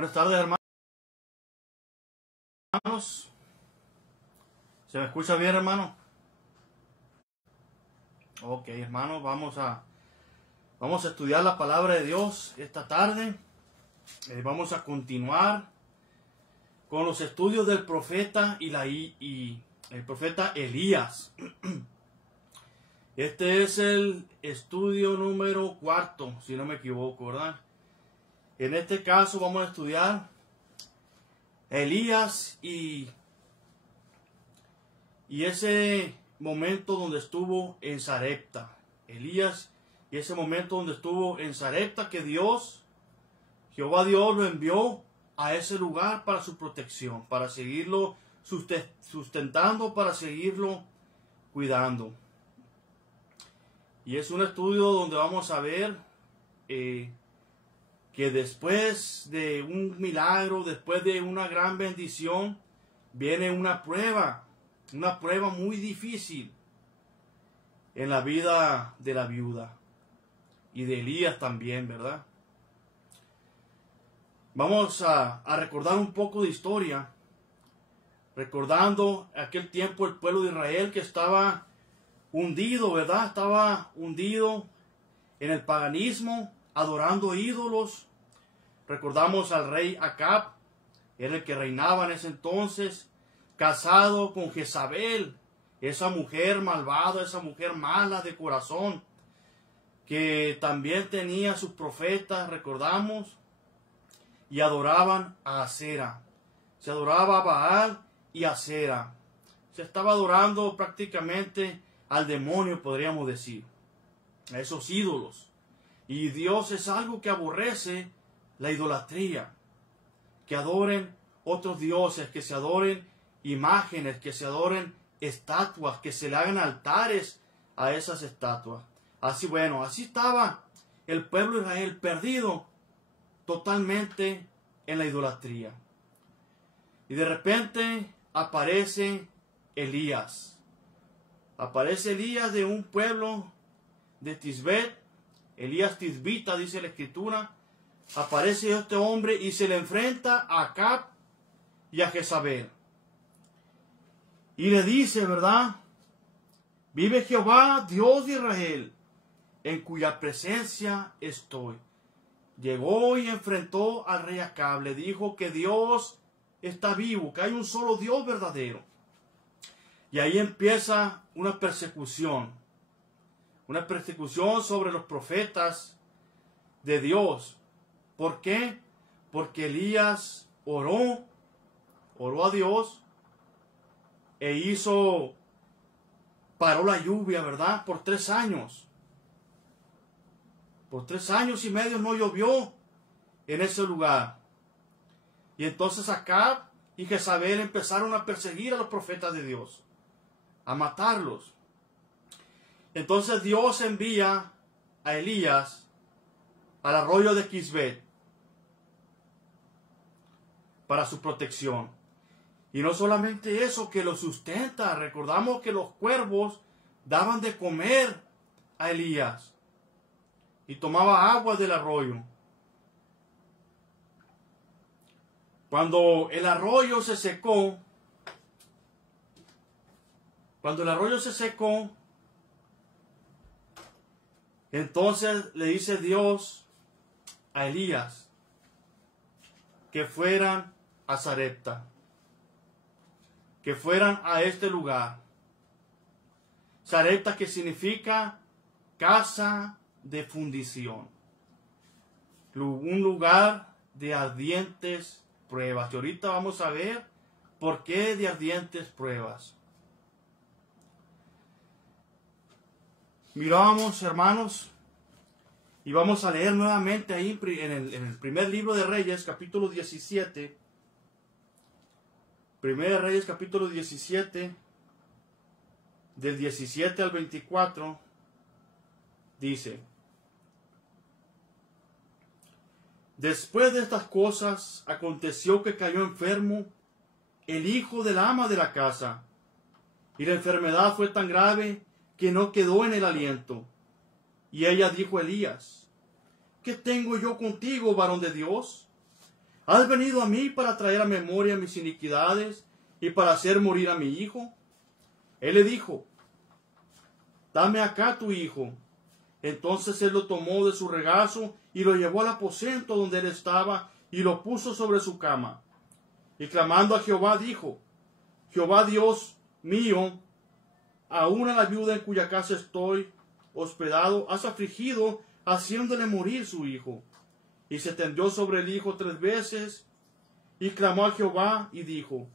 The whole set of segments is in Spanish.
Buenas tardes, hermanos. ¿Se me escucha bien, hermano? Ok, hermanos, vamos a estudiar la palabra de Dios esta tarde. Vamos a continuar con los estudios del profeta y el profeta Elías. Este es el estudio número 4, si no me equivoco, ¿verdad? En este caso vamos a estudiar Elías y ese momento donde estuvo en Sarepta. Elías y ese momento donde estuvo en Sarepta, que Jehová Dios lo envió a ese lugar para su protección, para seguirlo sustentando, para seguirlo cuidando. Y es un estudio donde vamos a ver que después de un milagro, después de una gran bendición, viene una prueba muy difícil en la vida de la viuda y de Elías también, ¿verdad? Vamos a recordar un poco de historia, recordando aquel tiempo el pueblo de Israel que estaba hundido, ¿verdad? Estaba hundido en el paganismo, adorando ídolos. Recordamos al rey Acab, era el que reinaba en ese entonces, casado con Jezabel, esa mujer malvada, esa mujer mala de corazón, que también tenía sus profetas, recordamos, y adoraban a Acera. Se adoraba a Baal y a Acera. Se estaba adorando prácticamente al demonio, podríamos decir, a esos ídolos. Y Dios es algo que aborrece la idolatría, que adoren otros dioses, que se adoren imágenes, que se adoren estatuas, que se le hagan altares a esas estatuas. Así estaba el pueblo de Israel perdido totalmente en la idolatría. Y de repente aparece Elías. Aparece Elías de un pueblo de Tisbet, Elías Tisbita, dice la escritura. Aparece este hombre y se le enfrenta a Acab y a Jezabel. Y le dice, ¿verdad? Vive Jehová, Dios de Israel, en cuya presencia estoy. Llegó y enfrentó al rey Acab. Le dijo que Dios está vivo, que hay un solo Dios verdadero. Y ahí empieza una persecución sobre los profetas de Dios. ¿Por qué? Porque Elías oró a Dios e paró la lluvia, ¿verdad? Por 3 años. Por 3 años y medio no llovió en ese lugar. Y entonces Acab y Jezabel empezaron a perseguir a los profetas de Dios, a matarlos. Entonces Dios envía a Elías al arroyo de Kisbet para su protección. Y no solamente eso, que lo sustenta. Recordamos que los cuervos daban de comer a Elías y tomaba agua del arroyo. Cuando el arroyo se secó, entonces le dice Dios a Elías que fueran a Sarepta, que fueran a este lugar. Sarepta, que significa casa de fundición, un lugar de ardientes pruebas. Y ahorita vamos a ver por qué de ardientes pruebas. Miramos, hermanos, y vamos a leer nuevamente ahí en el primer libro de Reyes, capítulo 17. Primera de Reyes, capítulo 17, del 17 al 24, dice: Después de estas cosas, aconteció que cayó enfermo el hijo del ama de la casa, y la enfermedad fue tan grave que no quedó en el aliento. Y ella dijo a Elías: ¿Qué tengo yo contigo, varón de Dios? ¿Has venido a mí para traer a memoria mis iniquidades y para hacer morir a mi hijo? Él le dijo, dame acá tu hijo. Entonces él lo tomó de su regazo y lo llevó al aposento donde él estaba y lo puso sobre su cama. Y clamando a Jehová dijo, Jehová Dios mío, aún a la viuda en cuya casa estoy hospedado, has afligido, haciéndole morir su hijo. Y se tendió sobre el hijo 3 veces, y clamó a Jehová, y dijo,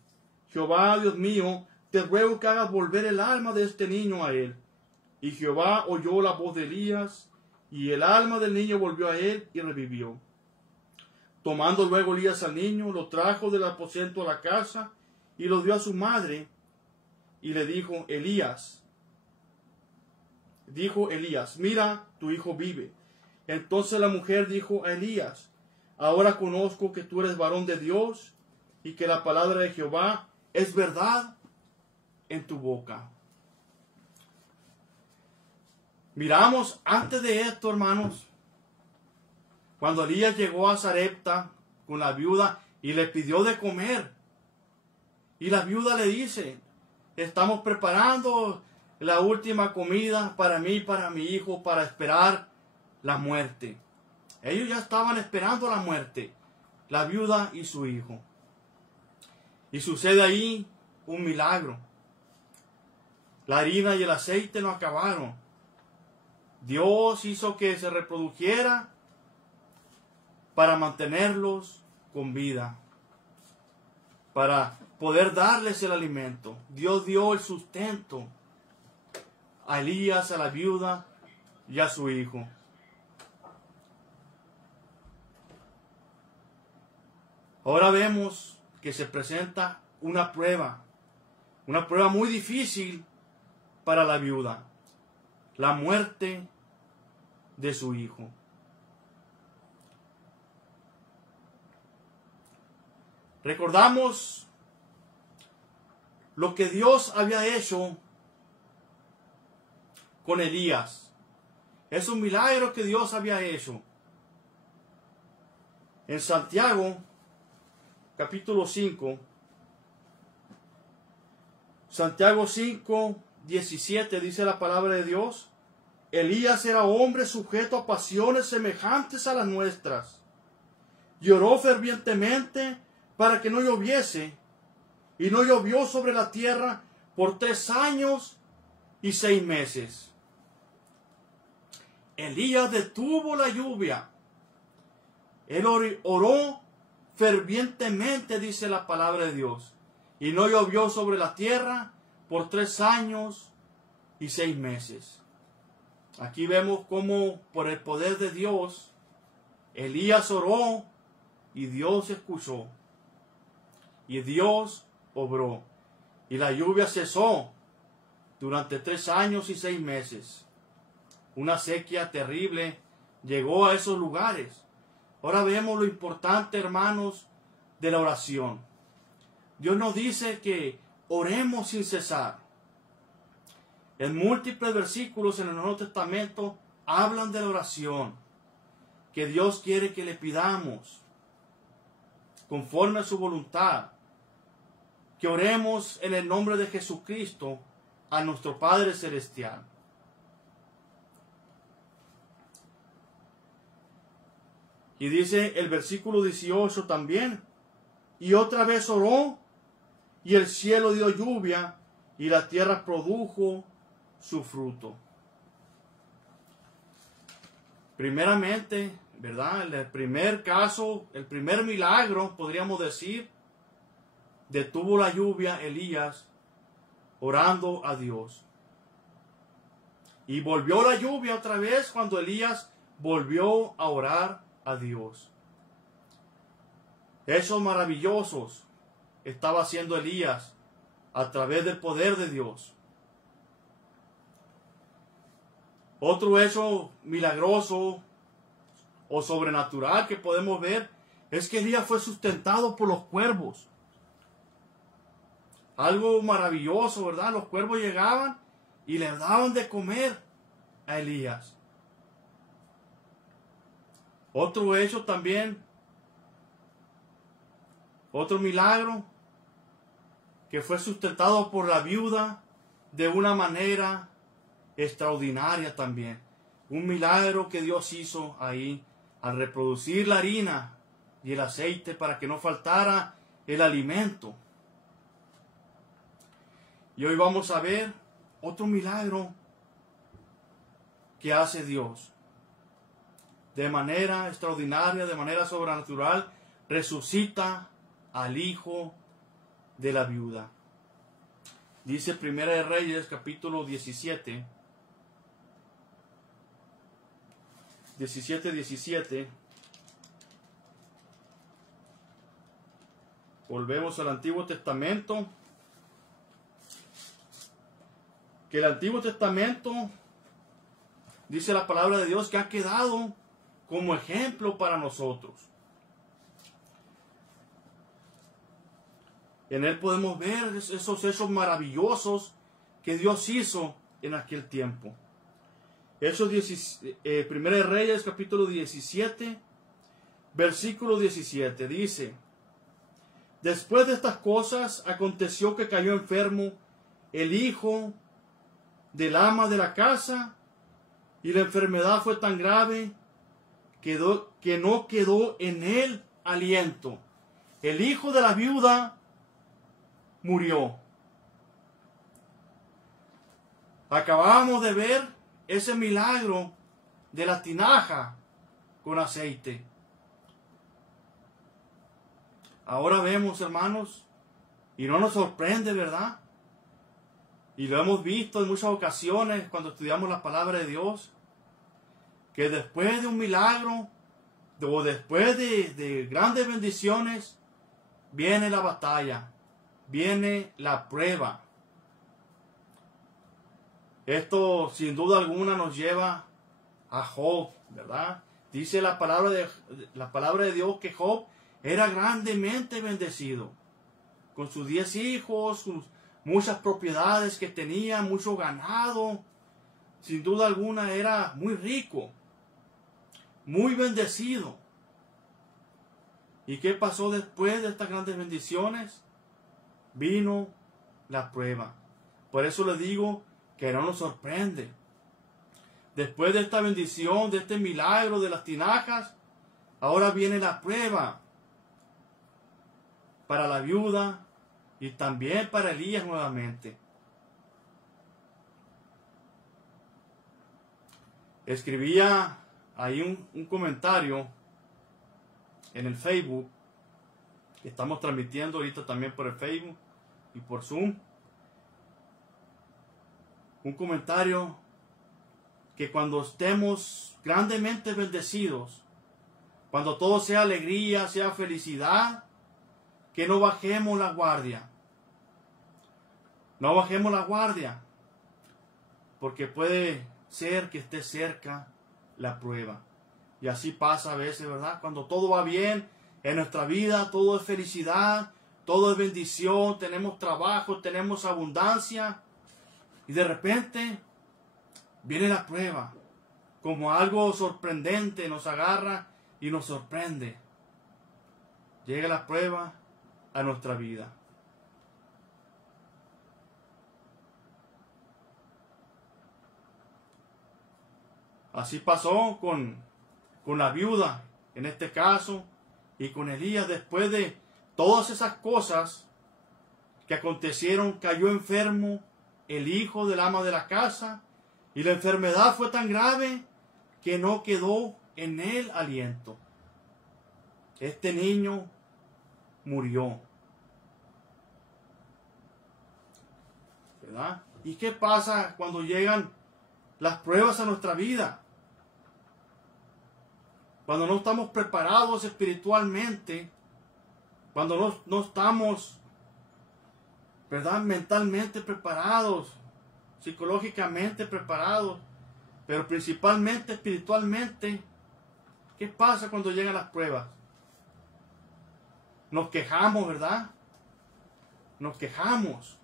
Jehová Dios mío, te ruego que hagas volver el alma de este niño a él. Y Jehová oyó la voz de Elías, y el alma del niño volvió a él, y revivió. Tomando luego Elías al niño, lo trajo del aposento a la casa, y lo dio a su madre, y le dijo, Elías, mira, tu hijo vive. Entonces la mujer dijo a Elías, ahora conozco que tú eres varón de Dios, y que la palabra de Jehová es verdad en tu boca. Miramos antes de esto, hermanos, cuando Elías llegó a Sarepta con la viuda y le pidió de comer. Y la viuda le dice, estamos preparando la última comida para mí, para mi hijo, para esperar la muerte. Ellos ya estaban esperando la muerte, la viuda y su hijo. Y sucede ahí un milagro. La harina y el aceite no acabaron. Dios hizo que se reprodujera para mantenerlos con vida, para poder darles el alimento. Dios dio el sustento a Elías, a la viuda y a su hijo. Ahora vemos que se presenta una prueba muy difícil para la viuda, la muerte de su hijo. Recordamos lo que Dios había hecho con Elías. Es un milagro que Dios había hecho. En Santiago, capítulo 5, Santiago 5, 17 dice la palabra de Dios, Elías era hombre sujeto a pasiones semejantes a las nuestras. Y oró fervientemente para que no lloviese, y no llovió sobre la tierra por 3 años y 6 meses. Elías detuvo la lluvia. Él oró fervientemente, dice la palabra de Dios, y no llovió sobre la tierra por 3 años y 6 meses. Aquí vemos cómo por el poder de Dios, Elías oró y Dios escuchó. Y Dios obró. Y la lluvia cesó durante 3 años y 6 meses. Una sequía terrible llegó a esos lugares. Ahora vemos lo importante, hermanos, de la oración. Dios nos dice que oremos sin cesar. En múltiples versículos en el Nuevo Testamento hablan de la oración, que Dios quiere que le pidamos conforme a su voluntad, que oremos en el nombre de Jesucristo a nuestro Padre Celestial. Y dice el versículo 18 también, y otra vez oró, y el cielo dio lluvia, y la tierra produjo su fruto. Primeramente, ¿verdad? El primer caso, el primer milagro, podríamos decir, detuvo la lluvia Elías orando a Dios. Y volvió la lluvia otra vez cuando Elías volvió a orar a Dios. Hechos maravillosos estaba haciendo Elías a través del poder de Dios. Otro hecho milagroso o sobrenatural que podemos ver es que Elías fue sustentado por los cuervos. Algo maravilloso, ¿verdad? Los cuervos llegaban y le daban de comer a Elías. Otro hecho también Otro milagro que fue sustentado por la viuda de una manera extraordinaria también. Un milagro que Dios hizo ahí al reproducir la harina y el aceite para que no faltara el alimento. Y hoy vamos a ver otro milagro que hace Dios. De manera extraordinaria, de manera sobrenatural, resucita al hijo de la viuda. Dice Primera de Reyes, capítulo 17. 17. Volvemos al Antiguo Testamento. Que el Antiguo Testamento, dice la palabra de Dios, que ha quedado como ejemplo para nosotros. En él podemos ver esos hechos maravillosos que Dios hizo en aquel tiempo. Primera de Reyes, capítulo 17, versículo 17, dice: Después de estas cosas, aconteció que cayó enfermo el hijo del ama de la casa, y la enfermedad fue tan grave que no quedó en él aliento. El hijo de la viuda murió. Acabamos de ver ese milagro de la tinaja con aceite. Ahora vemos, hermanos, y no nos sorprende, ¿verdad? Y lo hemos visto en muchas ocasiones cuando estudiamos la palabra de Dios, que después de un milagro o después de grandes bendiciones, viene la batalla, viene la prueba. Esto sin duda alguna nos lleva a Job, ¿verdad? Dice la palabra de Dios que Job era grandemente bendecido, con sus 10 hijos, sus muchas propiedades que tenía, mucho ganado. Sin duda alguna era muy rico, muy bendecido. ¿Y qué pasó después de estas grandes bendiciones? Vino la prueba. Por eso le digo que no nos sorprende. Después de esta bendición, de este milagro de las tinajas, ahora viene la prueba para la viuda y también para Elías nuevamente. Escribía ahí un comentario en el Facebook, que estamos transmitiendo ahorita también por el Facebook y por Zoom. Un comentario que cuando estemos grandemente bendecidos, cuando todo sea alegría, sea felicidad, que no bajemos la guardia. No bajemos la guardia, porque puede ser que esté cerca la prueba. Y así pasa a veces, ¿verdad? Cuando todo va bien en nuestra vida, todo es felicidad, todo es bendición, tenemos trabajo, tenemos abundancia, y de repente viene la prueba, como algo sorprendente, nos agarra y nos sorprende. Llega la prueba a nuestra vida. Así pasó con la viuda, en este caso, y con Elías. Después de todas esas cosas que acontecieron, cayó enfermo el hijo del ama de la casa, y la enfermedad fue tan grave que no quedó en él aliento. Este niño murió. ¿Verdad? ¿Y qué pasa cuando llegan las pruebas a nuestra vida? Cuando no estamos preparados espiritualmente, cuando no estamos, ¿verdad?, mentalmente preparados, psicológicamente preparados, pero principalmente espiritualmente. ¿Qué pasa cuando llegan las pruebas? Nos quejamos, ¿verdad? Nos quejamos.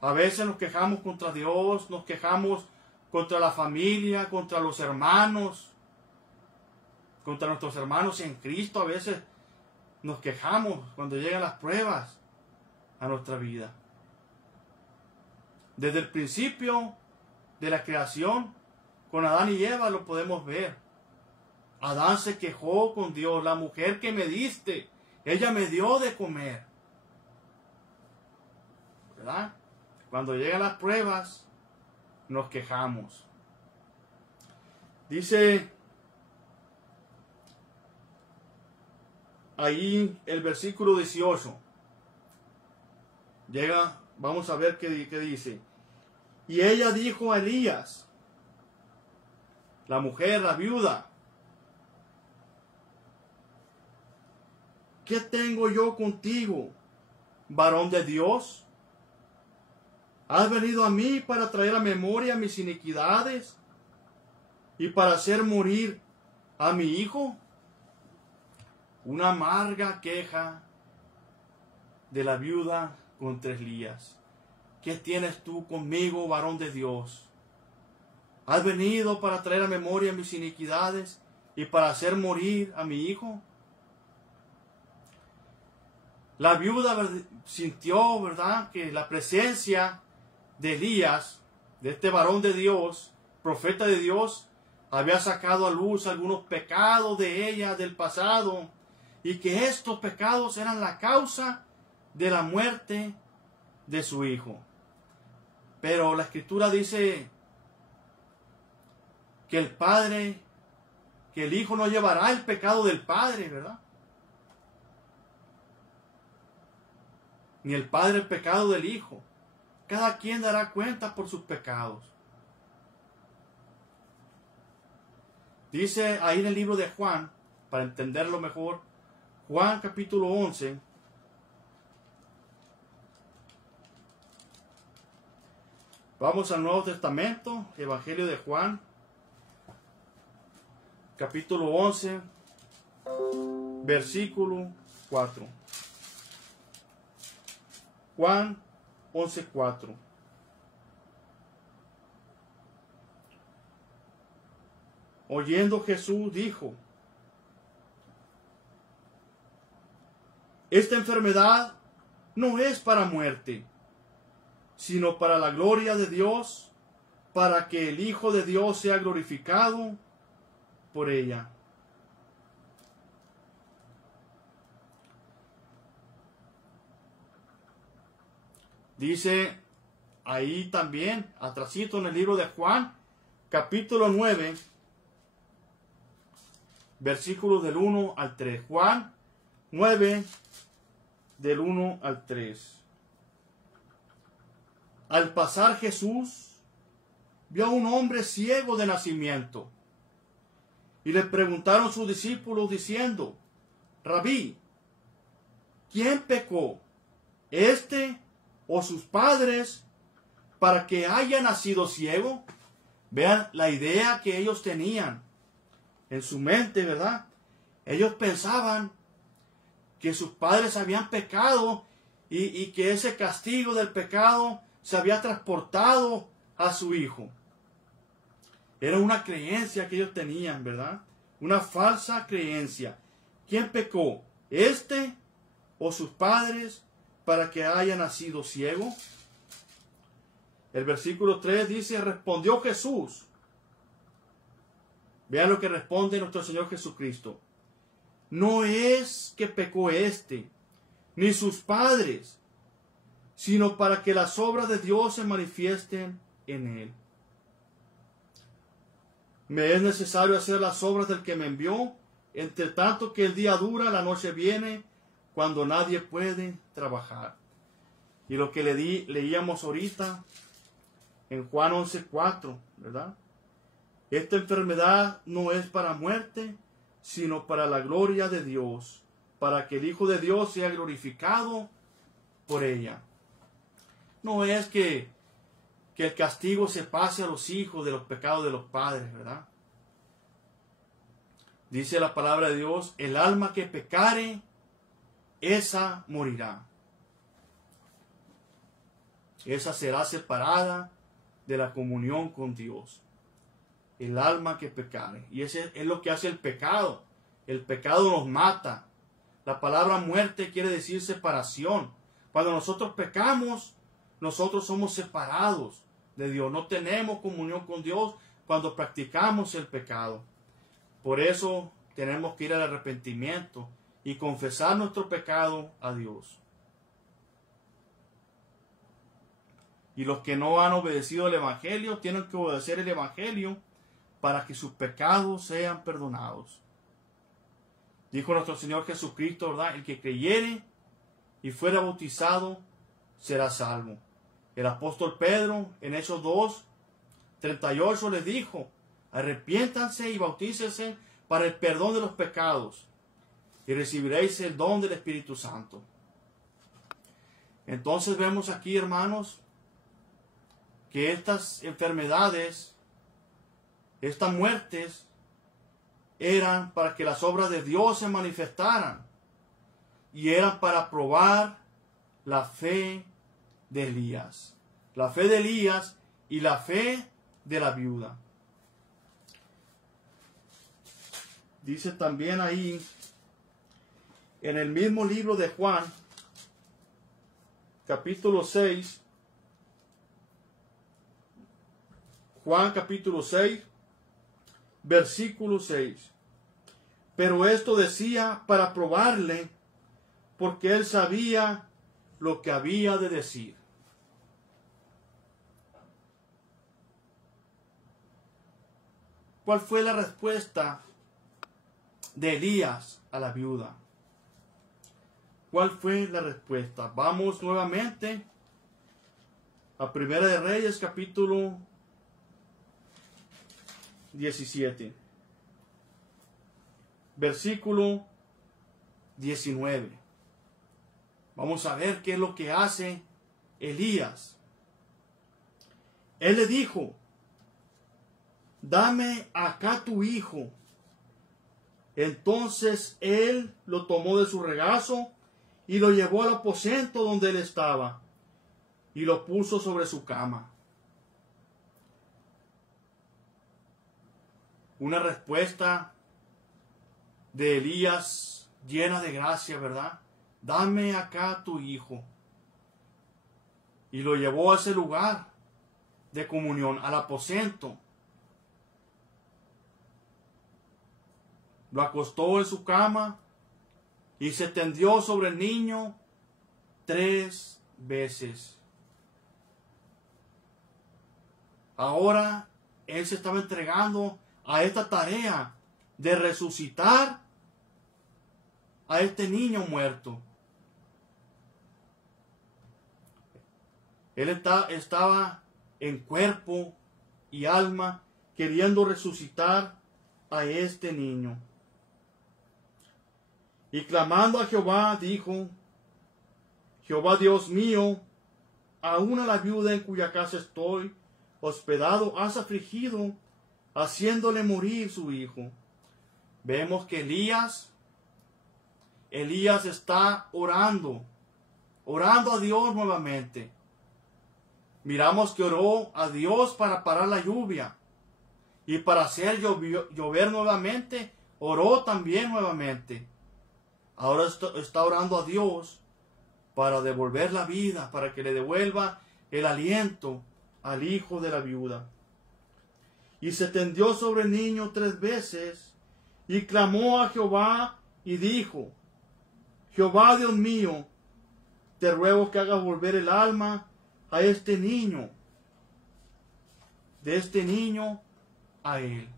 A veces nos quejamos contra Dios, nos quejamos contra la familia, contra los hermanos. contra nuestros hermanos en Cristo. A veces nos quejamos cuando llegan las pruebas a nuestra vida. Desde el principio de la creación, con Adán y Eva lo podemos ver. Adán se quejó con Dios: la mujer que me diste, ella me dio de comer. ¿Verdad? Cuando llegan las pruebas, nos quejamos. Dice ahí el versículo 18. Vamos a ver qué dice. Y ella dijo a Elías, la mujer, la viuda: ¿qué tengo yo contigo, varón de Dios? ¿Has venido a mí para traer a memoria mis iniquidades y para hacer morir a mi hijo? Una amarga queja de la viuda contra Elías. ¿Qué tienes tú conmigo, varón de Dios? ¿Has venido para traer a memoria mis iniquidades y para hacer morir a mi hijo? La viuda sintió, ¿verdad?, que la presencia de Elías, de este varón de Dios, profeta de Dios, había sacado a luz algunos pecados de ella del pasado, y que estos pecados eran la causa de la muerte de su hijo. Pero la Escritura dice que el hijo no llevará el pecado del padre, ¿verdad? Ni el padre el pecado del hijo. Cada quien dará cuenta por sus pecados. Dice ahí en el libro de Juan, para entenderlo mejor, Juan capítulo 11, vamos al Nuevo Testamento, Evangelio de Juan, capítulo 11, versículo 4. Juan 11:4. Oyendo Jesús dijo: esta enfermedad no es para muerte, sino para la gloria de Dios, para que el Hijo de Dios sea glorificado por ella. Dice ahí también, atrasito en el libro de Juan, capítulo 9, versículos del 1 al 3. Juan 9, del 1 al 3. Al pasar Jesús, vio a un hombre ciego de nacimiento, y le preguntaron sus discípulos diciendo: Rabí, ¿quién pecó, este o sus padres, para que haya nacido ciego? Vean la idea que ellos tenían en su mente, ¿verdad? Ellos pensaban que sus padres habían pecado y que ese castigo del pecado se había transportado a su hijo. Era una creencia que ellos tenían, ¿verdad? Una falsa creencia. ¿Quién pecó, este o sus padres, para que haya nacido ciego? El versículo 3 dice: respondió Jesús. Vean lo que responde nuestro Señor Jesucristo: no es que pecó este, ni sus padres, sino para que las obras de Dios se manifiesten en él. Me es necesario hacer las obras del que me envió, entre tanto que el día dura, la noche viene, cuando nadie puede trabajar. Y lo que leíamos ahorita en Juan 11:4, ¿verdad? Esta enfermedad no es para muerte, sino para la gloria de Dios, para que el Hijo de Dios sea glorificado por ella. No es que el castigo se pase a los hijos de los pecados de los padres, ¿verdad? Dice la palabra de Dios: el alma que pecare, esa morirá. Esa será separada de la comunión con Dios. El alma que pecare. Y ese es lo que hace el pecado. El pecado nos mata. La palabra muerte quiere decir separación. Cuando nosotros pecamos, nosotros somos separados de Dios. No tenemos comunión con Dios cuando practicamos el pecado. Por eso tenemos que ir al arrepentimiento y confesar nuestro pecado a Dios. Y los que no han obedecido el Evangelio tienen que obedecer el Evangelio para que sus pecados sean perdonados. Dijo nuestro Señor Jesucristo, ¿verdad? El que creyere y fuera bautizado será salvo. El apóstol Pedro en Hechos 2:38 les dijo: arrepiéntanse y bautícense para el perdón de los pecados y recibiréis el don del Espíritu Santo. Entonces vemos aquí, hermanos, que estas enfermedades, estas muertes, eran para que las obras de Dios se manifestaran y eran para probar la fe de Elías. La fe de Elías y la fe de la viuda. Dice también ahí, en el mismo libro de Juan, capítulo 6, Juan capítulo 6, versículo 6. Pero esto decía para probarle, porque él sabía lo que había de decir. ¿Cuál fue la respuesta de Elías a la viuda? ¿Cuál fue la respuesta? Vamos nuevamente a Primera de Reyes, capítulo 17, versículo 19. Vamos a ver qué es lo que hace Elías. Él le dijo: dame acá tu hijo. Entonces él lo tomó de su regazo y lo llevó al aposento donde él estaba y lo puso sobre su cama. Una respuesta de Elías llena de gracia, ¿verdad? Dame acá tu hijo. Y lo llevó a ese lugar de comunión, al aposento. Lo acostó en su cama y se tendió sobre el niño 3 veces. Ahora él se estaba entregando a esta tarea de resucitar a este niño muerto. Él estaba en cuerpo y alma queriendo resucitar a este niño. Y clamando a Jehová, dijo: Jehová Dios mío, aún a la viuda en cuya casa estoy hospedado has afligido, haciéndole morir su hijo. Vemos que Elías está orando a Dios nuevamente. Miramos que oró a Dios para parar la lluvia y para hacer llover nuevamente, oró también nuevamente. Ahora está orando a Dios para devolver la vida, para que le devuelva el aliento al hijo de la viuda. Y se tendió sobre el niño 3 veces y clamó a Jehová y dijo: Jehová Dios mío, te ruego que hagas volver el alma a este niño, de este niño a él.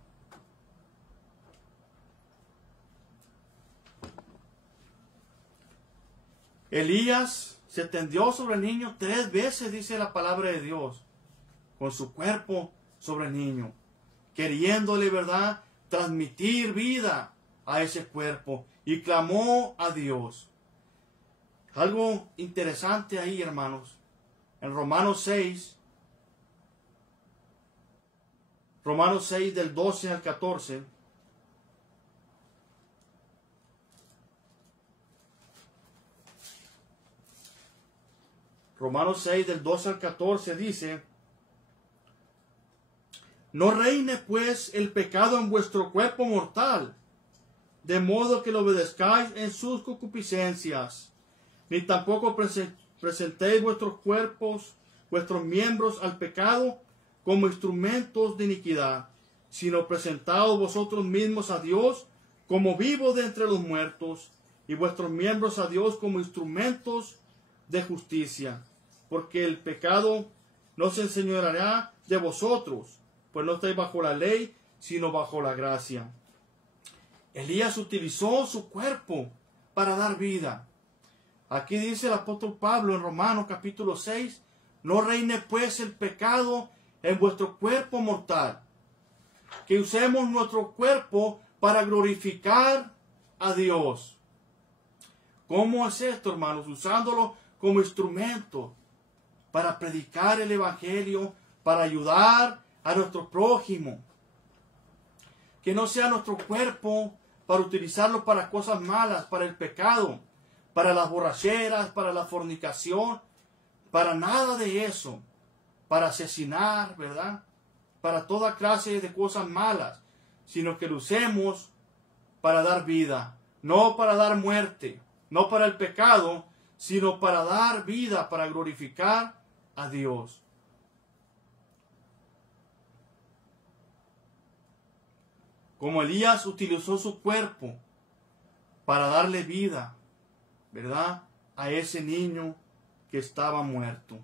Elías se tendió sobre el niño 3 veces, dice la palabra de Dios, con su cuerpo sobre el niño, queriéndole, ¿verdad?, transmitir vida a ese cuerpo, y clamó a Dios. Algo interesante ahí, hermanos, en Romanos 6 del 12 al 14, Romanos 6 del 12 al 14 dice: No reine pues el pecado en vuestro cuerpo mortal, de modo que lo obedezcáis en sus concupiscencias, ni tampoco presentéis vuestros cuerpos, vuestros miembros al pecado como instrumentos de iniquidad, sino presentaos vosotros mismos a Dios como vivos de entre los muertos, y vuestros miembros a Dios como instrumentos de justicia, porque el pecado no se enseñoreará de vosotros, pues no estáis bajo la ley, sino bajo la gracia. Elías utilizó su cuerpo para dar vida. Aquí dice el apóstol Pablo en Romanos capítulo 6, no reine pues el pecado en vuestro cuerpo mortal, que usemos nuestro cuerpo para glorificar a Dios. ¿Cómo es esto, hermanos? Usándolo como instrumento para predicar el evangelio, para ayudar a nuestro prójimo. Que no sea nuestro cuerpo para utilizarlo para cosas malas, para el pecado, para las borracheras, para la fornicación, para nada de eso, para asesinar, ¿verdad? Para toda clase de cosas malas, sino que lo usemos para dar vida, no para dar muerte, no para el pecado, sino para dar vida, para glorificar a Dios. Como Elías utilizó su cuerpo para darle vida, ¿verdad?, a ese niño que estaba muerto.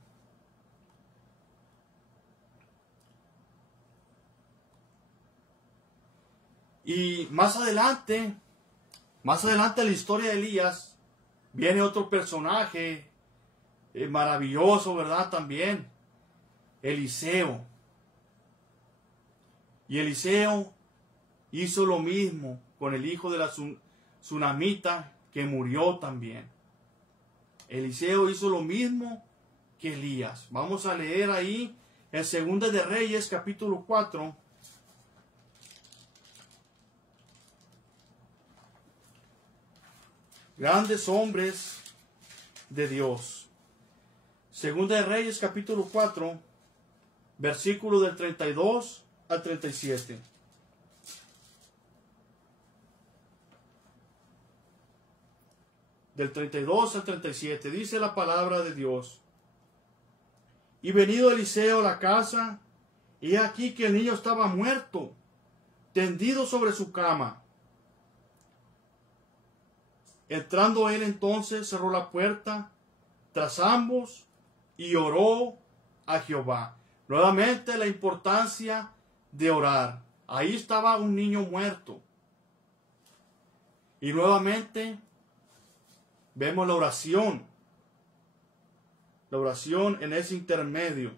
Y más adelante en la historia de Elías, viene otro personaje maravilloso, ¿verdad? También, Eliseo. Y Eliseo hizo lo mismo con el hijo de la tsunamita que murió también. Eliseo hizo lo mismo que Elías. Vamos a leer ahí en 2 de Reyes capítulo 4. Grandes hombres de Dios. 2 de Reyes capítulo 4, versículo del 32 al 37. Del 32 al 37 dice la palabra de Dios. Y venido Eliseo a la casa, y aquí que el niño estaba muerto, tendido sobre su cama. Entrando él entonces, cerró la puerta tras ambos y oró a Jehová. Nuevamente la importancia de orar. Ahí estaba un niño muerto. Y nuevamente vemos la oración. La oración en ese intermedio.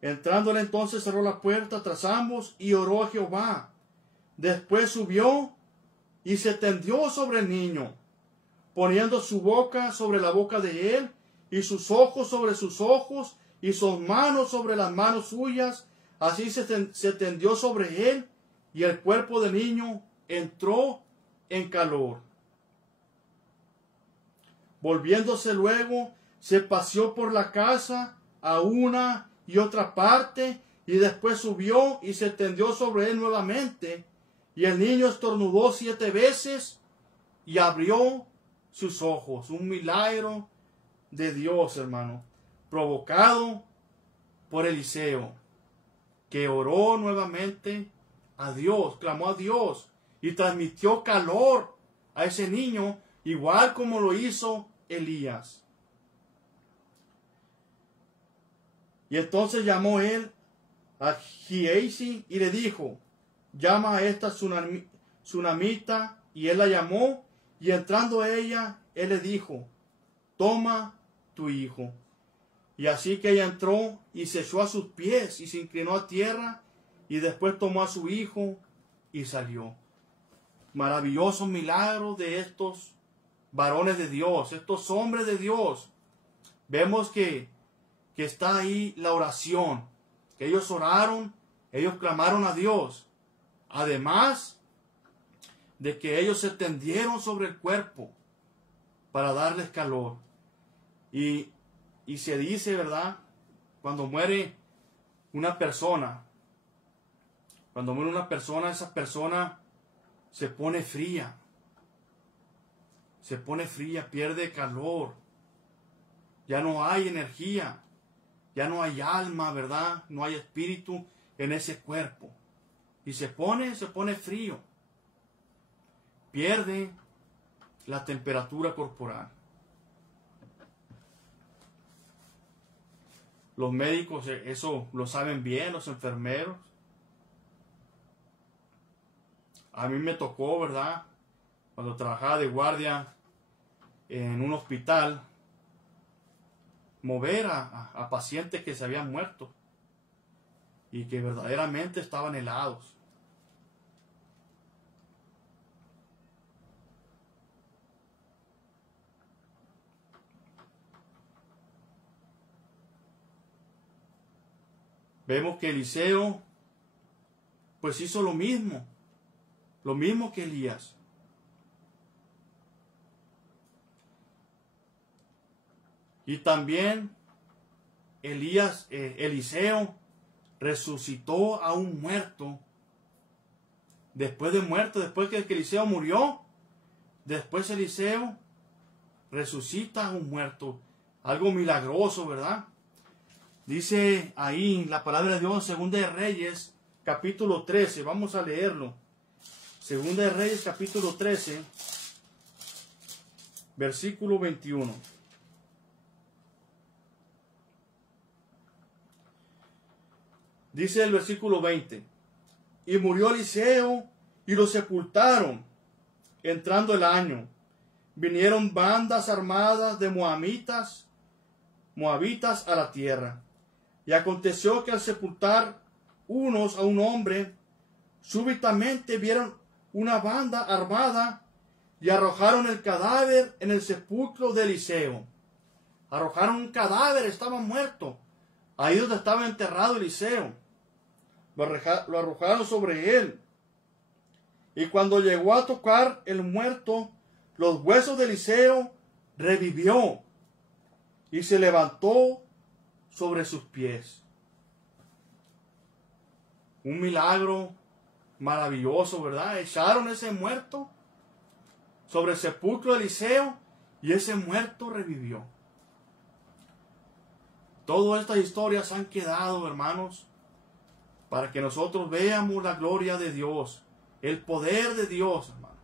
Entrando él entonces, cerró la puerta tras ambos y oró a Jehová. Después subió y se tendió sobre el niño, poniendo su boca sobre la boca de él, y sus ojos sobre sus ojos, y sus manos sobre las manos suyas. Así se tendió sobre él, y el cuerpo del niño entró en calor. Volviéndose luego, se paseó por la casa a una y otra parte, y después subió y se tendió sobre él nuevamente. Y el niño estornudó 7 veces y abrió sus ojos. Un milagro de Dios, hermano, provocado por Eliseo, que oró nuevamente a Dios, clamó a Dios y transmitió calor a ese niño, igual como lo hizo Elías. Y entonces llamó él a Giesi y le dijo: llama a esta tsunamita. Y él la llamó, y entrando ella, él le dijo: toma tu hijo. Y así que ella entró y se echó a sus pies y se inclinó a tierra, y después tomó a su hijo y salió. Maravilloso milagro de estos varones de Dios, estos hombres de Dios. Vemos que está ahí la oración, que ellos oraron, ellos clamaron a Dios. Además de que ellos se tendieron sobre el cuerpo para darles calor. Y se dice, ¿verdad?, cuando muere una persona, Cuando muere una persona, esa persona se pone fría. Se pone fría, pierde calor. Ya no hay energía. Ya no hay alma, ¿verdad? No hay espíritu en ese cuerpo. Y se pone frío. Pierde la temperatura corporal. Los médicos eso lo saben bien, los enfermeros. A mí me tocó, ¿verdad? Cuando trabajaba de guardia en un hospital, mover a pacientes que se habían muerto y que verdaderamente estaban helados. Vemos que Eliseo pues hizo lo mismo que Elías. Y también Eliseo resucitó a un muerto. Después que Eliseo murió, después Eliseo resucita a un muerto. Algo milagroso, ¿verdad? Dice ahí la palabra de Dios en Segunda de Reyes, capítulo 13. Vamos a leerlo. Segunda de Reyes, capítulo 13, versículo 21. Dice el versículo 20. Y murió Eliseo y lo sepultaron. Entrando el año, vinieron bandas armadas de moabitas a la tierra. Y aconteció que al sepultar unos a un hombre, súbitamente vieron una banda armada y arrojaron el cadáver en el sepulcro de Eliseo. Arrojaron un cadáver, estaba muerto, ahí donde estaba enterrado Eliseo. Lo arrojaron sobre él. Y cuando llegó a tocar el muerto, los huesos de Eliseo, revivió y se levantó sobre sus pies. Un milagro maravilloso, ¿verdad? Echaron ese muerto sobre el sepulcro de Eliseo y ese muerto revivió. Todas estas historias han quedado, hermanos, para que nosotros veamos la gloria de Dios, el poder de Dios, hermano.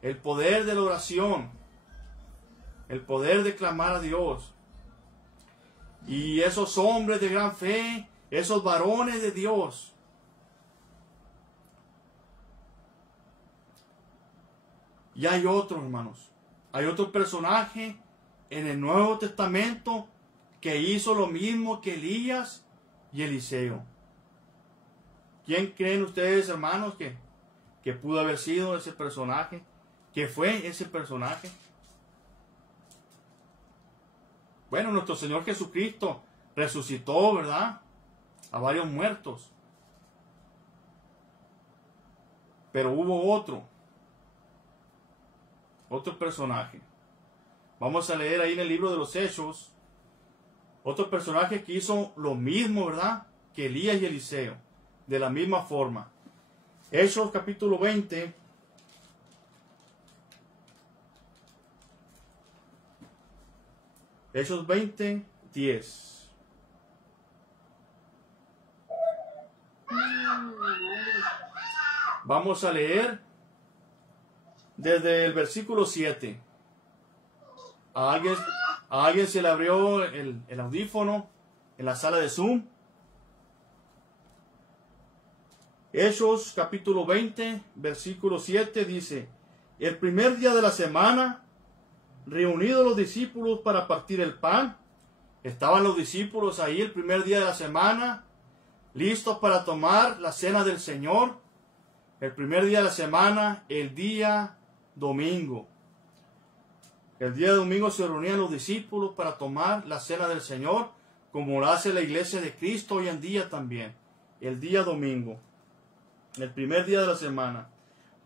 El poder de la oración, el poder de clamar a Dios. Y esos hombres de gran fe, esos varones de Dios, y hay otros, hermanos, hay otro personaje en el Nuevo Testamento que hizo lo mismo que Elías y Eliseo. ¿Quién creen ustedes, hermanos, que pudo haber sido ese personaje? ¿Qué fue ese personaje? Bueno, nuestro Señor Jesucristo resucitó, ¿verdad?, a varios muertos. Pero hubo otro personaje. Vamos a leer ahí en el libro de los Hechos, otro personaje que hizo lo mismo, ¿verdad?, que Elías y Eliseo, de la misma forma. Hechos capítulo 20. Hechos 20, 10. Vamos a leer desde el versículo 7. ¿A alguien se le abrió el audífono en la sala de Zoom? Hechos capítulo 20, versículo 7 dice: el primer día de la semana, reunidos los discípulos para partir el pan, estaban los discípulos ahí el primer día de la semana, listos para tomar la cena del Señor. El primer día de la semana, el día domingo. El día domingo se reunían los discípulos para tomar la cena del Señor, como lo hace la iglesia de Cristo hoy en día también. El día domingo, el primer día de la semana.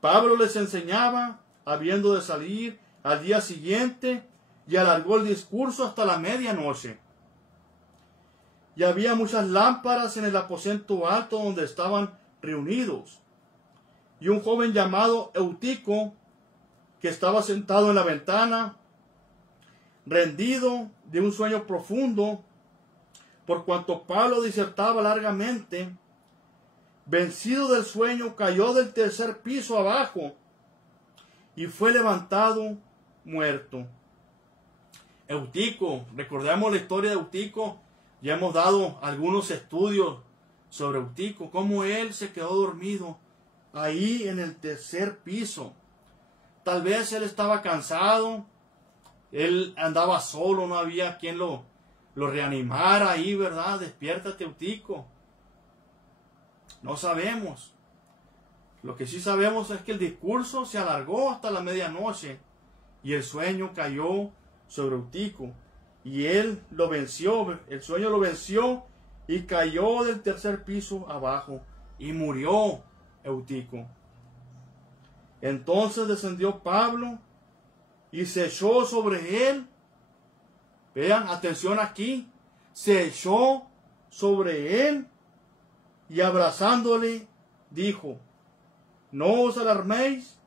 Pablo les enseñaba, habiendo de salir al día siguiente, y alargó el discurso hasta la medianoche. y había muchas lámparas en el aposento alto donde estaban reunidos. Y un joven llamado Eutico, que estaba sentado en la ventana, rendido de un sueño profundo, por cuanto Pablo disertaba largamente, vencido del sueño, cayó del tercer piso abajo y fue levantado muerto. Eutico, recordemos la historia de Eutico, ya hemos dado algunos estudios sobre Eutico, cómo él se quedó dormido ahí en el tercer piso. Tal vez él estaba cansado, él andaba solo, no había quien lo reanimara ahí, ¿verdad? Despiértate, Eutico. No sabemos. Lo que sí sabemos es que el discurso se alargó hasta la medianoche y el sueño cayó sobre Eutico. Y él lo venció, el sueño lo venció y cayó del tercer piso abajo y murió Eutico. Entonces descendió Pablo y se echó sobre él. Vean, atención aquí. Se echó sobre él y abrazándole dijo: no os alarméis,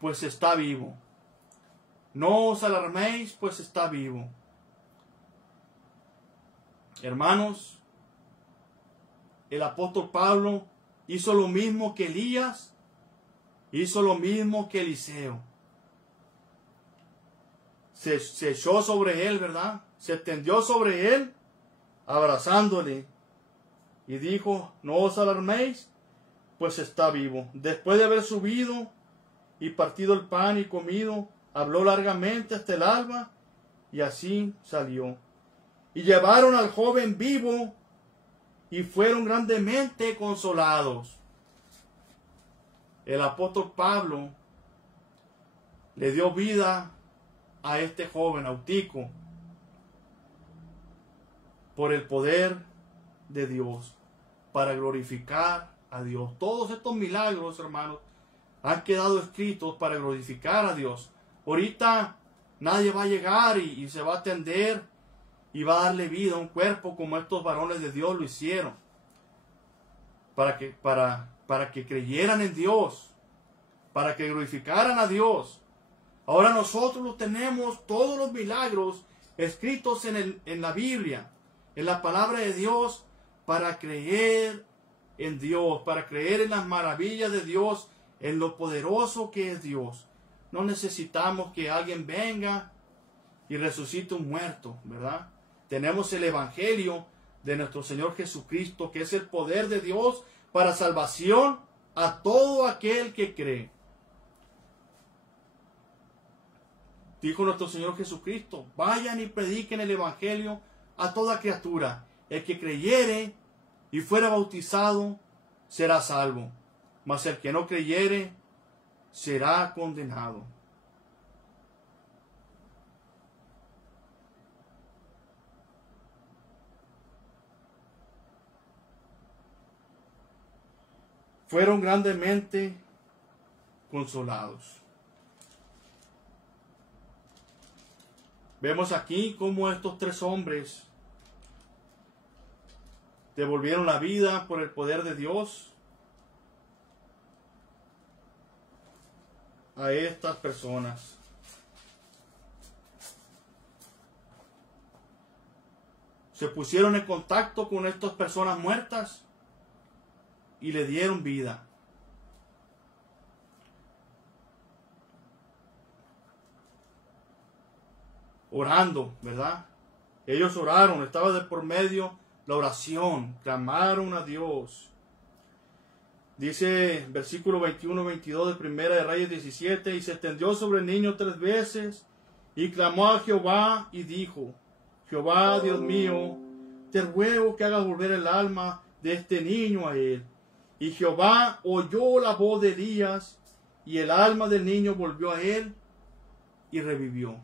pues está vivo. No os alarméis, pues está vivo. Hermanos, el apóstol Pablo hizo lo mismo que Elías, hizo lo mismo que Eliseo. Se echó sobre él, ¿verdad? Se extendió sobre él, abrazándole, y dijo: no os alarméis, pues está vivo. Después de haber subido y partido el pan y comido, habló largamente hasta el alba, y así salió. Y llevaron al joven vivo, y fueron grandemente consolados. El apóstol Pablo le dio vida a este joven, Eutico, por el poder de Dios, para glorificar a Dios. Todos estos milagros, hermanos, han quedado escritos para glorificar a Dios. Ahorita nadie va a llegar y se va a atender y va a darle vida a un cuerpo como estos varones de Dios lo hicieron, para que creyeran en Dios, para que glorificaran a Dios. Ahora nosotros tenemos todos los milagros escritos en la Biblia, en la palabra de Dios, para creer en Dios, para creer en las maravillas de Dios, en lo poderoso que es Dios. No necesitamos que alguien venga y resucite un muerto, ¿verdad? Tenemos el Evangelio de nuestro Señor Jesucristo, que es el poder de Dios para salvación a todo aquel que cree. Dijo nuestro Señor Jesucristo: vayan y prediquen el Evangelio a toda criatura. El que creyere y fuera bautizado será salvo, mas el que no creyere será condenado. Fueron grandemente consolados. Vemos aquí cómo estos tres hombres devolvieron la vida por el poder de Dios a estas personas. Se pusieron en contacto con estas personas muertas y le dieron vida. Orando, ¿verdad? Ellos oraron, estaba de por medio la oración, clamaron a Dios. Dice versículo 21-22 de Primera de Reyes 17: y se extendió sobre el niño 3 veces y clamó a Jehová y dijo: Jehová, Dios mío, te ruego que hagas volver el alma de este niño a él. Y Jehová oyó la voz de Elías y el alma del niño volvió a él y revivió.